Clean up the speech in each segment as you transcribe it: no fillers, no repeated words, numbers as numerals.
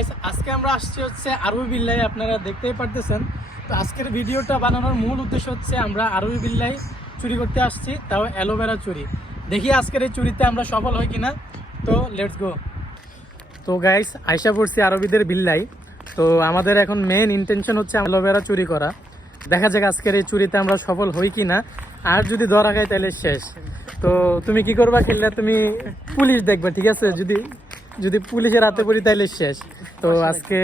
Guys আজকে আমরা আসছি হচ্ছে আরবি বিল্লায়, আপনারা দেখতেই পারতেছেন। তো আজকের ভিডিওটা বানানোর মূল উদ্দেশ্য হচ্ছে আমরা আরবি বিল্লায় চুরি করতে আসছি, তাও অ্যালোভেরা চুরি। দেখি আজকের এই চুরিতে আমরা সফল হই কিনা। তো লেটস গো। তো গাইস আয়শা পড়ছি আরবিদের বিল্লায়। তো আমাদের এখন মেন ইন্টেনশন হচ্ছে অ্যালোভেরা চুরি করা। দেখা যাক আজকের এই চুরিতে আমরা সফল হই কিনা। আর যদি ধরা খাই তাহলে শেষ। তো তুমি কি করবা খেললে, তুমি পুলিশ দেখবা, ঠিক আছে? যদি পুলিশের হাতে পড়ি তাহলে শেষ। তো আজকে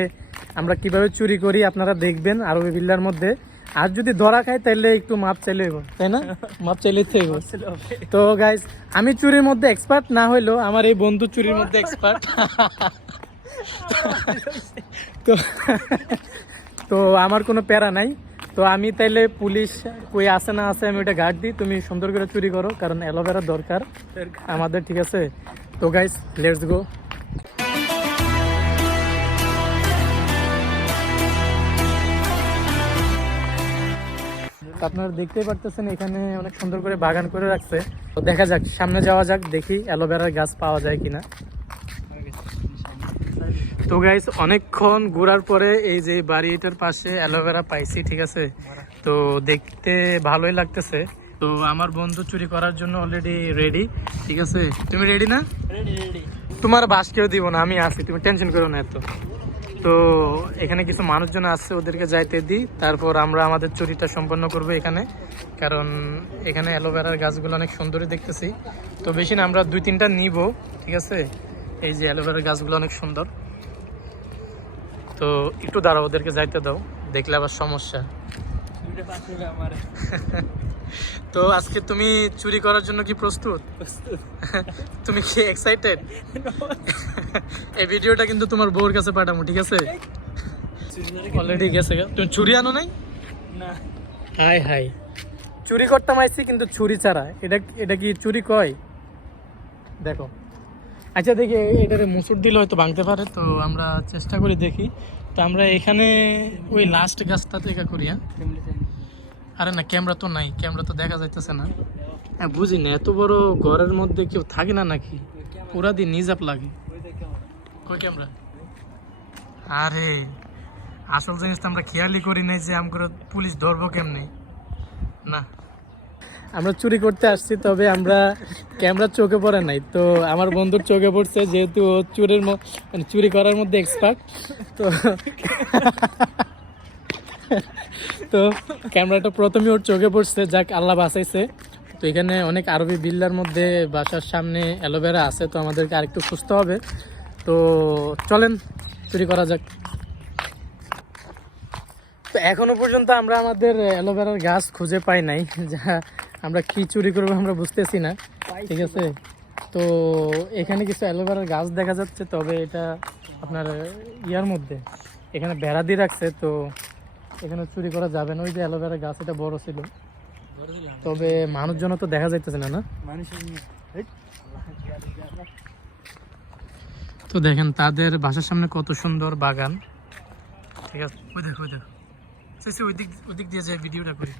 আমরা কিভাবে চুরি করি আপনারা দেখবেন আরবি বিল্লার মধ্যে। আর যদি ধরা খাই তাহলে একটু মাপ চাইলে হইব, তাই না? মাপ চাইলে হইব। তো গাইজ আমি চুরির মধ্যে এক্সপার্ট না হইলেও আমার এই বন্ধু চুরির মধ্যে এক্সপার্ট। তো তো আমার কোনো প্যারা নাই। তো আমি তাইলে পুলিশ কই আছে না আছে আমি ওটা গার্ড দিই, তুমি সুন্দর করে চুরি করো, কারণ অ্যালোভেরা দরকার আমাদের, ঠিক আছে? তো গাইজ লেটস গো। আপনারা দেখতেই পারতেছেন এখানে অনেক সুন্দর করে বাগান করে রাখছে। তো দেখা যাক, সামনে যাওয়া যাক, দেখি অ্যালোভেরার গাছ পাওয়া যায় কিনা। তো গাইস অনেকক্ষণ ঘোরার পরে এই যে বাড়িটার পাশে অ্যালোভেরা পাইছি, ঠিক আছে? তো দেখতে ভালোই লাগতেছে। তো আমার বন্ধু চুরি করার জন্য অলরেডি রেডি, ঠিক আছে? তুমি রেডি না? তোমার বাস কেউ দিব না, আমি আছি, তুমি টেনশন করো না এত। তো এখানে কিছু মানুষজন আছে, ওদেরকে যাইতে দিই, তারপর আমরা আমাদের চুরিটা সম্পন্ন করবো এখানে। কারণ এখানে অ্যালোভেরার গাছগুলো অনেক সুন্দরই দেখতেছি। তো বেশি না, আমরা 2-3টা নিব, ঠিক আছে? এই যে অ্যালোভেরার গাছগুলো অনেক সুন্দর। তো একটু দাঁড়াও, ওদেরকে যাইতে দাও, দেখলে আবার সমস্যা। তো আজকে তুমি চুরি করার জন্য কি প্রস্তুত? তুমি কি এক্সাইটেড? এই ভিডিওটা কিন্তু তোমার বউর কাছে পাঠাবো, ঠিক আছে? অলরেডি গেছে। তুমি চুরি আনো নাই? না। হাই হাই, চুরি করতাম আইছি কিন্তু চুরি ছাড়া। এটা কি চুরি কয়? দেখো, আচ্ছা দেখি এটারে মুসুর দিলে হয়তো ভাঙতে পারে, তো আমরা চেষ্টা করি দেখি। তো আমরা এখানে ওই লাস্ট গাছটা থেকে করি। হ্যাঁ, আরে না, ক্যামেরা তো নাই, ক্যামেরা তো দেখা যাইতেছে না। হ্যাঁ বুঝি না, এত বড় ঘরের মধ্যে কেউ থাকে না নাকি? পুরা দিন নিজাপ লাগে। কই ক্যামেরা? আরে আসল জিনিস তো আমরা খেয়ালই করি নাই যে আমরা পুলিশ ধরবো কেমনে। না, আমরা চুরি করতে আসছি, তবে আমরা ক্যামেরা চোখে পড়ে নাই। তো আমার বন্ধুর চোখে পড়ছে, যেহেতু ও মানে চুরি করার মধ্যে এক্সপার্ট। তো তো ক্যামেরাটা প্রথমে ওর চোখে পড়ছে, যাক আল্লাহ বাঁচাইছে। তো এখানে অনেক আরবি বিল্লার মধ্যে বাসার সামনে অ্যালোভেরা আছে, তো আমাদেরকে আরেকটু খুঁজতে হবে। তো চলেন চুরি করা যাক। তো এখনো পর্যন্ত আমরা আমাদের অ্যালোভেরার গাছ খুঁজে পাই নাই, যা আমরা কি চুরি করবো আমরা বুঝতেছি না, ঠিক আছে? তো এখানে কিছু অ্যালোভেরার গাছ দেখা যাচ্ছে, তবে এটা আপনার ইয়ার মধ্যে এখানে বেড়া দিয়ে রাখছে, তো এখানে চুরি করা যাবে না। ওই যে অ্যালোভেরা গাছ, এটা বড় ছিল, তবে মানুষজন তো দেখা যাইতেছে না। তো দেখেন তাদের বাসার সামনে কত সুন্দর বাগান, ঠিক আছে? ওই দেখো ওইদিক দিয়ে যায় ভিডিওটা করি।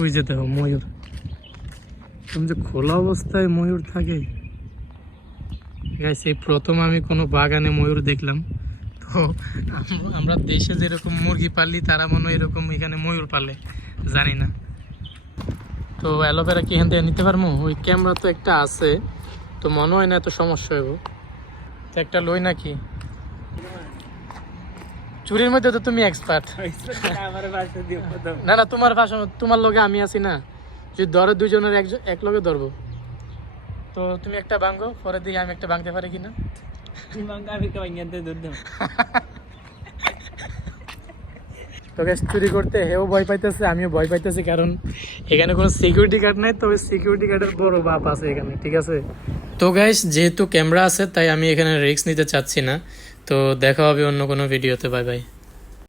ওই যে দেখো ময়ূর, তুমি যে খোলা অবস্থায় ময়ূর থাকে। এই প্রথম আমি কোনো বাগানে ময়ূর দেখলাম। তো আমরা দেশে যেরকম মুরগি পালি, তারা মনে হয় এরকম এখানে ময়ূর পালে, জানি না। তো অ্যালোভেরা কি এখান থেকে নিতে পারবো? ওই ক্যামেরা তো একটা আছে, তো মনে হয় না এত সমস্যা হইব। তো একটা লই নাকি? চুরির মধ্যে তো তুমি এক্সপার্ট। না না, তোমার ভাষা, তোমার লগে আমি আছি না, যদি ধরে দুজনের এক লগে ধরবো। তো তুমি একটা ভাঙো, পরে দিকে আমি একটা ভাঙতে পারি কিনা। তো গ্যাস চুরি করতে হেও ভয় পাইতেছে, আমিও ভয় পাইতেছি, কারণ এখানে কোনো সিকিউরিটি গার্ড নাই, তবে সিকিউরিটি গার্ডের বড় বাপ আছে এখানে, ঠিক আছে? তো গাইস যেহেতু ক্যামেরা আছে, তাই আমি এখানে রিস্ক নিতে চাচ্ছি না। তো দেখা হবে অন্য কোনো ভিডিওতে। Bye bye.